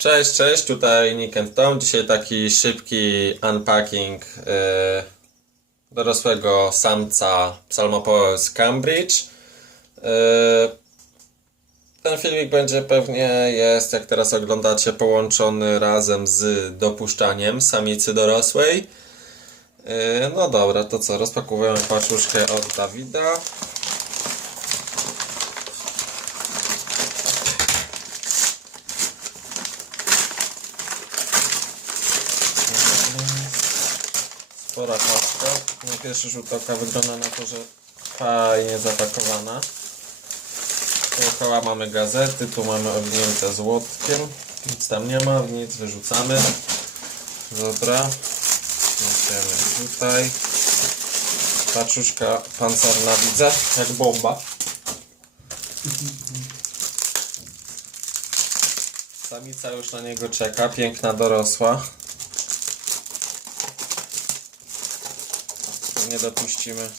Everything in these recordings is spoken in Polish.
Cześć, cześć, tutaj Nick and Tom. Dzisiaj taki szybki unpacking yy, dorosłego samca Psalmopoeus Cambridge. Yy, ten filmik będzie pewnie jest, jak teraz oglądacie, połączony razem z dopuszczaniem samicy dorosłej. Yy, no dobra, to co, rozpakowujemy paczuszkę od Dawida. Spora paczka. Na pierwszy rzut oka wygląda na to, że fajnie zapakowana. Dookoła mamy gazety, tu mamy owinięte złotkiem. Nic tam nie ma, nic wyrzucamy. Dobra. Idziemy tutaj. Paczuszka pancerna widzę, jak bomba. Samica już na niego czeka, piękna dorosła. Nie dopuścimy,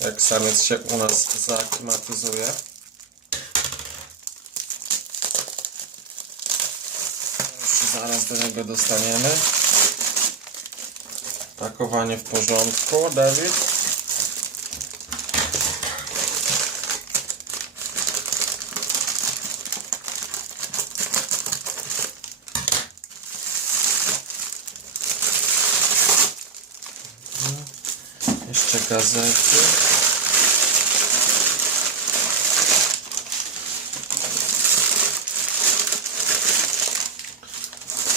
jak samiec się u nas zaaklimatyzuje. Zaraz do niego dostaniemy. Pakowanie w porządku, Dawid. Jeszcze gazety.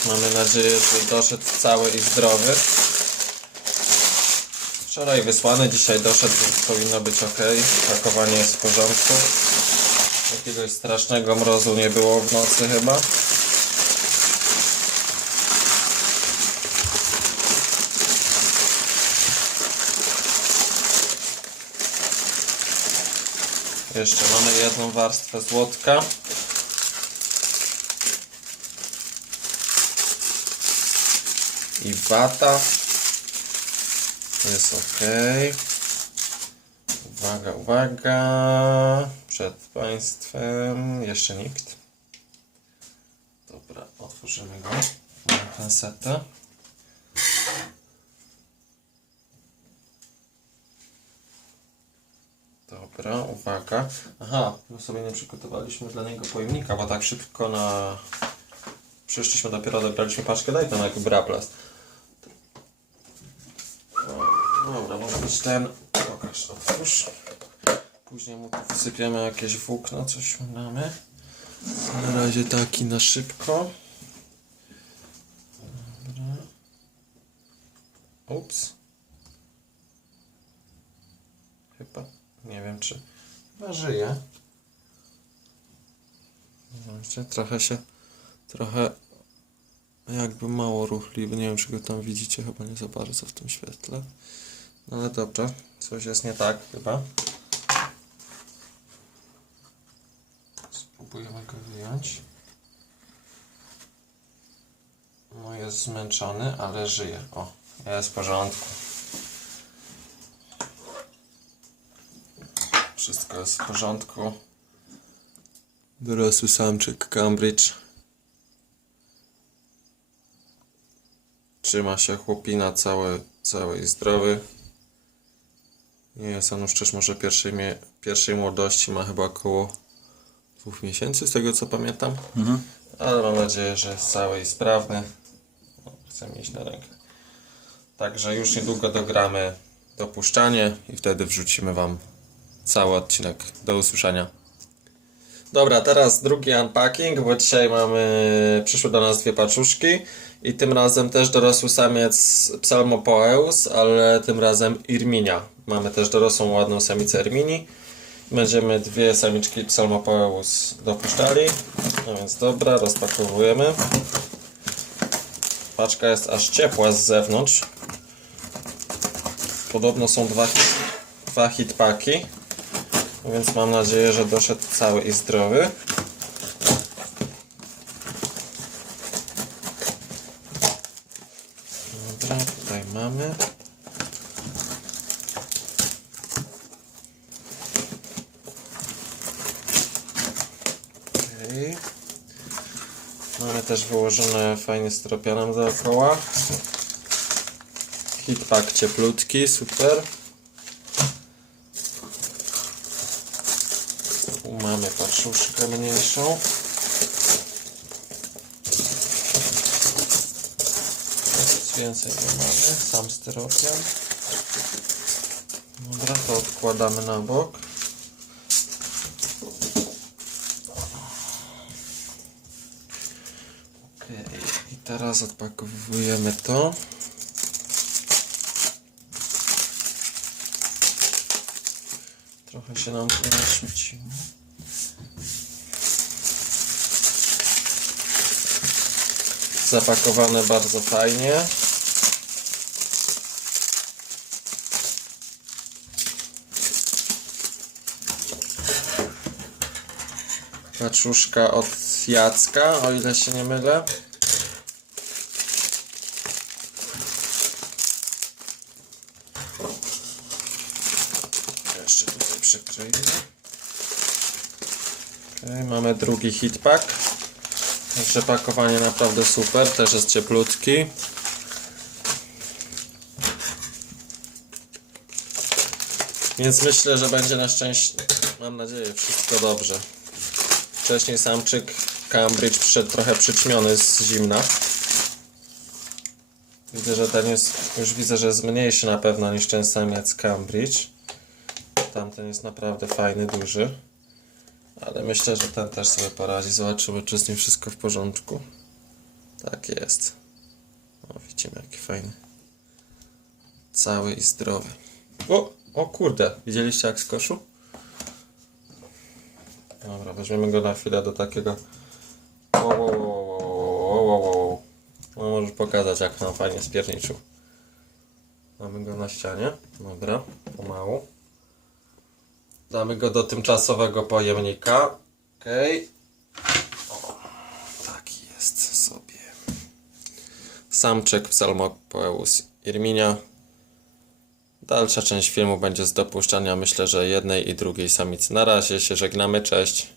Mamy nadzieję, że doszedł cały i zdrowy. Wczoraj wysłany, dzisiaj doszedł, więc powinno być ok. Pakowanie jest w porządku. Jakiegoś strasznego mrozu nie było w nocy chyba. Jeszcze mamy jedną warstwę złotka. I wata. Jest ok. Uwaga, uwaga. Przed Państwem jeszcze nikt. Dobra, otworzymy go. Mamy pensetę. Dobra, uwaga. Aha, my sobie nie przygotowaliśmy dla niego pojemnika, bo tak szybko na... Przyszliśmy dopiero, odebraliśmy paczkę, daj ten jak braplast. Dobra, może być ten... Pokaż, otwórz. Później mu tu wsypiemy jakieś włókno, coś mu damy. Na razie taki na szybko. Dobra. Chyba. Nie wiem czy. Chyba żyje. Zobaczcie, trochę się. Trochę jakby mało ruchliwy. Nie wiem czy go tam widzicie, chyba nie za bardzo w tym świetle. No ale dobrze, coś jest nie tak chyba. Spróbujemy go wyjąć. No jest zmęczony, ale żyje. O, jest w porządku. Wszystko jest w porządku. Dorosły samczyk Cambridge. Trzyma się chłopina cały, cały i zdrowy. Nie jest on już też może pierwszej, pierwszej młodości, ma chyba około dwóch miesięcy, z tego co pamiętam. Ale mam nadzieję, że jest cały i sprawny. O, Chcę mieć na rękę. Także już niedługo dogramy dopuszczanie i wtedy wrzucimy Wam cały odcinek. Do usłyszenia. Dobra, teraz drugi unpacking, bo dzisiaj mamy, przyszły do nas dwie paczuszki i tym razem też dorosły samiec Psalmopoeus, ale tym razem Irminia. Mamy też dorosłą, ładną samicę Irmini. Będziemy dwie samiczki Psalmopoeus dopuszczali. No więc dobra, rozpakowujemy. Paczka jest aż ciepła z zewnątrz. Podobno są dwa, dwa hitpaki. Więc mam nadzieję, że doszedł cały i zdrowy. Dobra, tutaj mamy. Okej. Mamy też wyłożone fajnie stropianem dookoła. Hitpack cieplutki, super. Tu mamy paczuszkę mniejszą. Nic więcej nie mamy, sam styropian. Dobra, to odkładamy na bok. Okej, i teraz odpakowujemy to. Trochę się nam to naświeciło. Zapakowane bardzo fajnie. Kaczuszka od Jacka, o ile się nie mylę. Jeszcze tutaj przykryjmy. Okay, mamy drugi hitpack. Przepakowanie naprawdę super, też jest cieplutki. Więc myślę, że będzie na szczęście, mam nadzieję, wszystko dobrze. Wcześniej samczyk Cambridge przyszedł trochę przyćmiony z zimna. Widzę, że ten jest, już widzę, że jest mniejszy na pewno niż ten samiec Cambridge. Tamten jest naprawdę fajny, duży. Ale myślę, że ten też sobie poradzi. Zobaczymy, czy z nim wszystko w porządku. Tak jest. O, widzimy, jaki fajny. Cały i zdrowy. O, o kurde, widzieliście jak z koszu? Dobra, weźmiemy go na chwilę do takiego. Wow, wow, wow, wow, wow, wow. No, możesz pokazać, jak nam fajnie spierniczył. Mamy go na ścianie. Dobra, pomału. Damy go do tymczasowego pojemnika. Okej. O, Taki jest sobie. Samczyk Psalmopoeus Irminia. Dalsza część filmu będzie z dopuszczania, myślę, że jednej i drugiej samicy. Na razie się żegnamy, cześć.